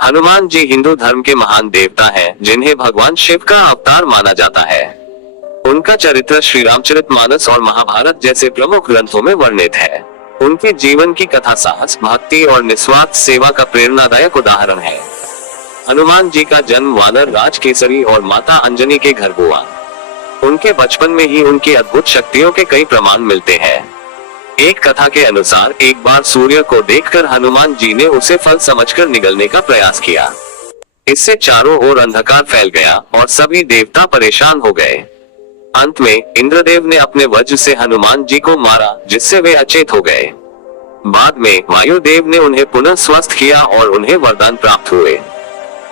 हनुमान जी हिंदू धर्म के महान देवता हैं, जिन्हें भगवान शिव का अवतार माना जाता है। उनका चरित्र श्री रामचरितमानस और महाभारत जैसे प्रमुख ग्रंथों में वर्णित है। उनके जीवन की कथा साहस, भक्ति और निस्वार्थ सेवा का प्रेरणादायक उदाहरण है। हनुमान जी का जन्म वानर राज केसरी और माता अंजनी के घर हुआ। उनके बचपन में ही उनकी अद्भुत शक्तियों के कई प्रमाण मिलते हैं। एक कथा के अनुसार एक बार सूर्य को देखकर हनुमान जी ने उसे फल समझकर निगलने का प्रयास किया। इससे चारों ओर अंधकार फैल गया और सभी देवता परेशान हो गए। अंत में इंद्रदेव ने अपने वज्र से हनुमान जी को मारा, जिससे वे अचेत हो गए। बाद में वायुदेव ने उन्हें पुनः स्वस्थ किया और उन्हें वरदान प्राप्त हुए।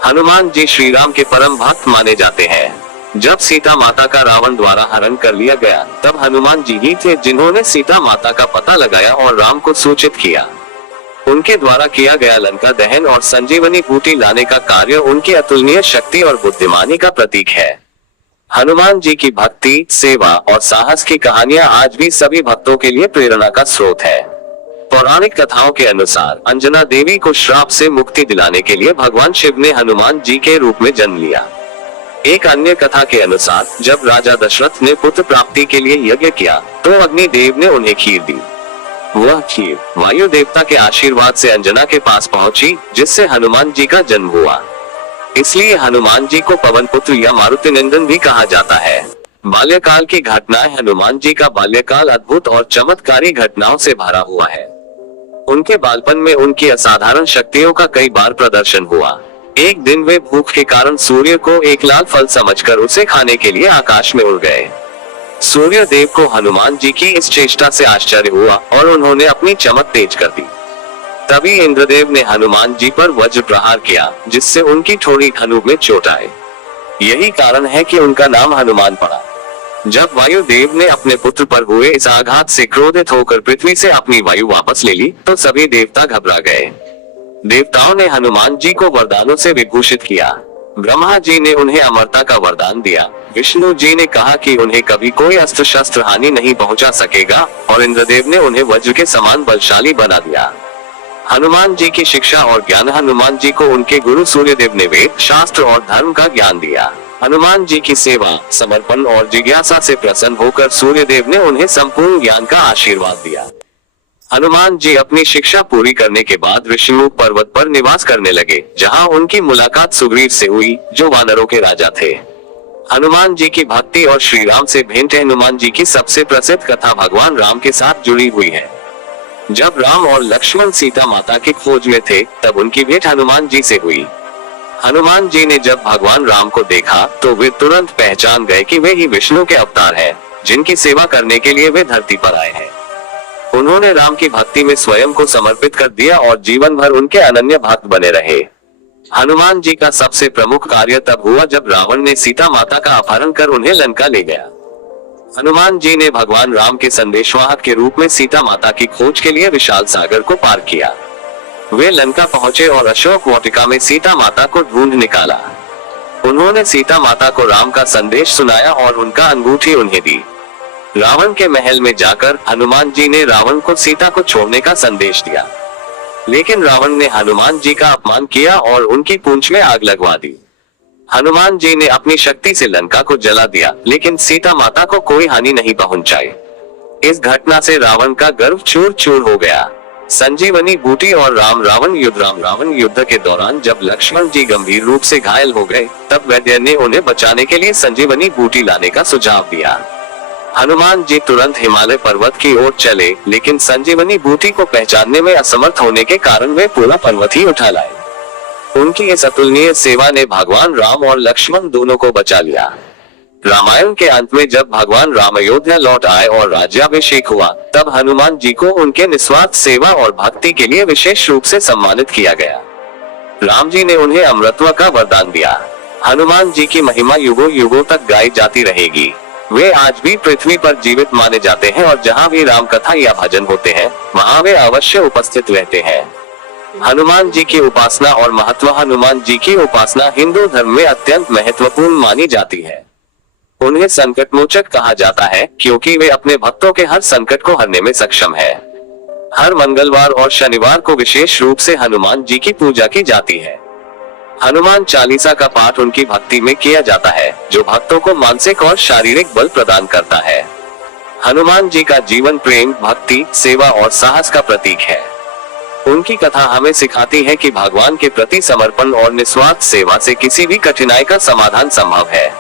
हनुमान जी श्री राम के परम भक्त माने जाते हैं। जब सीता माता का रावण द्वारा हरण कर लिया गया, तब हनुमान जी ही थे जिन्होंने सीता माता का पता लगाया और राम को सूचित किया। उनके द्वारा किया गया लंका दहन और संजीवनी बूटी लाने का कार्य उनकी अतुलनीय शक्ति और बुद्धिमानी का प्रतीक है। हनुमान जी की भक्ति, सेवा और साहस की कहानियां आज भी सभी भक्तों के लिए प्रेरणा का स्रोत है। पौराणिक कथाओं के अनुसार अंजना देवी को श्राप से मुक्ति दिलाने के लिए भगवान शिव ने हनुमान जी के रूप में जन्म लिया। एक अन्य कथा के अनुसार जब राजा दशरथ ने पुत्र प्राप्ति के लिए यज्ञ किया, तो अग्निदेव ने उन्हें खीर दी। वह खीर वायु देवता के आशीर्वाद से अंजना के पास पहुंची, जिससे हनुमान जी का जन्म हुआ। इसलिए हनुमान जी को पवन पुत्र या मारुति नंदन भी कहा जाता है। बाल्यकाल की घटनाएं। हनुमान जी का बाल्यकाल अद्भुत और चमत्कारी घटनाओं से भरा हुआ है। उनके बालपन में उनकी असाधारण शक्तियों का कई बार प्रदर्शन हुआ। एक दिन वे भूख के कारण सूर्य को एक लाल फल समझकर उसे खाने के लिए आकाश में उड़ गए। सूर्य देव को हनुमान जी की इस चेष्टा से आश्चर्य हुआ और उन्होंने अपनी चमक तेज कर दी। तभी इंद्रदेव ने हनुमान जी पर वज्र प्रहार किया, जिससे उनकी ठोड़ी धनुष में चोट आई। यही कारण है कि उनका नाम हनुमान पड़ा। जब वायुदेव ने अपने पुत्र पर हुए इस आघात से क्रोधित होकर पृथ्वी से अपनी वायु वापस ले ली, तो सभी देवता घबरा गए। देवताओं ने हनुमान जी को वरदानों से विभूषित किया। ब्रह्मा जी ने उन्हें अमरता का वरदान दिया। विष्णु जी ने कहा कि उन्हें कभी कोई अस्त्र शस्त्र हानि नहीं पहुंचा सकेगा, और इंद्रदेव ने उन्हें वज्र के समान बलशाली बना दिया। हनुमान जी की शिक्षा और ज्ञान। हनुमान जी को उनके गुरु सूर्यदेव ने वेद, शास्त्र और धर्म का ज्ञान दिया। हनुमान जी की सेवा, समर्पण और जिज्ञासा से प्रसन्न होकर सूर्यदेव ने उन्हें संपूर्ण ज्ञान का आशीर्वाद दिया। हनुमान जी अपनी शिक्षा पूरी करने के बाद ऋषिमुख पर्वत पर निवास करने लगे, जहां उनकी मुलाकात सुग्रीव से हुई, जो वानरों के राजा थे। हनुमान जी की भक्ति और श्री राम से भेंट। हनुमान जी की सबसे प्रसिद्ध कथा भगवान राम के साथ जुड़ी हुई है। जब राम और लक्ष्मण सीता माता की खोज में थे, तब उनकी भेंट हनुमान जी से हुई। हनुमान जी ने जब भगवान राम को देखा, तो वे तुरंत पहचान गए कि वे ही विष्णु के अवतार हैं, जिनकी सेवा करने के लिए वे धरती पर आए हैं। उन्होंने राम की भक्ति में स्वयं को समर्पित कर दिया और जीवन भर उनके अनन्य भक्त बने रहे। हनुमान जी का सबसे प्रमुख कार्य तब हुआ जब रावण ने सीता माता का अपहरण कर उन्हें लंका ले गया। हनुमान जी ने भगवान राम के संदेशवाहक के रूप में सीता माता की खोज के लिए विशाल सागर को पार किया। वे लंका पहुंचे और अशोक वाटिका में सीता माता को ढूंढ निकाला। उन्होंने सीता माता को राम का संदेश सुनाया और उनका अंगूठी उन्हें दी। रावण के महल में जाकर हनुमान जी ने रावण को सीता को छोड़ने का संदेश दिया, लेकिन रावण ने हनुमान जी का अपमान किया और उनकी पूंछ में आग लगवा दी। हनुमान जी ने अपनी शक्ति से लंका को जला दिया, लेकिन सीता माता को कोई हानि नहीं पहुंचाई। इस घटना से रावण का गर्व चूर चूर हो गया। संजीवनी बूटी और राम रावण युद्ध के दौरान जब लक्ष्मण जी गंभीर रूप से घायल हो गए, तब वैद्य ने उन्हें बचाने के लिए संजीवनी बूटी लाने का सुझाव दिया। हनुमान जी तुरंत हिमालय पर्वत की ओर चले, लेकिन संजीवनी बूटी को पहचानने में असमर्थ होने के कारण वे पूरा पर्वत ही उठा लाए। उनकी इस अतुलनीय सेवा ने भगवान राम और लक्ष्मण दोनों को बचा लिया। रामायण के अंत में जब भगवान राम अयोध्या लौट आए और राज्याभिषेक हुआ, तब हनुमान जी को उनके निस्वार्थ सेवा और भक्ति के लिए विशेष रूप से सम्मानित किया गया। राम जी ने उन्हें अमरत्व का वरदान दिया। हनुमान जी की महिमा युगों युगों तक गाई जाती रहेगी। वे आज भी पृथ्वी पर जीवित माने जाते हैं और जहाँ भी राम कथा या भजन होते हैं, वहाँ वे अवश्य उपस्थित रहते हैं। हनुमान जी की उपासना और महत्व। हनुमान जी की उपासना हिंदू धर्म में अत्यंत महत्वपूर्ण मानी जाती है। उन्हें संकटमोचक कहा जाता है, क्योंकि वे अपने भक्तों के हर संकट को हरने में सक्षम है। हर मंगलवार और शनिवार को विशेष रूप से हनुमान जी की पूजा की जाती है। हनुमान चालीसा का पाठ उनकी भक्ति में किया जाता है, जो भक्तों को मानसिक और शारीरिक बल प्रदान करता है। हनुमान जी का जीवन प्रेम, भक्ति, सेवा और साहस का प्रतीक है। उनकी कथा हमें सिखाती है कि भगवान के प्रति समर्पण और निस्वार्थ सेवा से किसी भी कठिनाई का समाधान संभव है।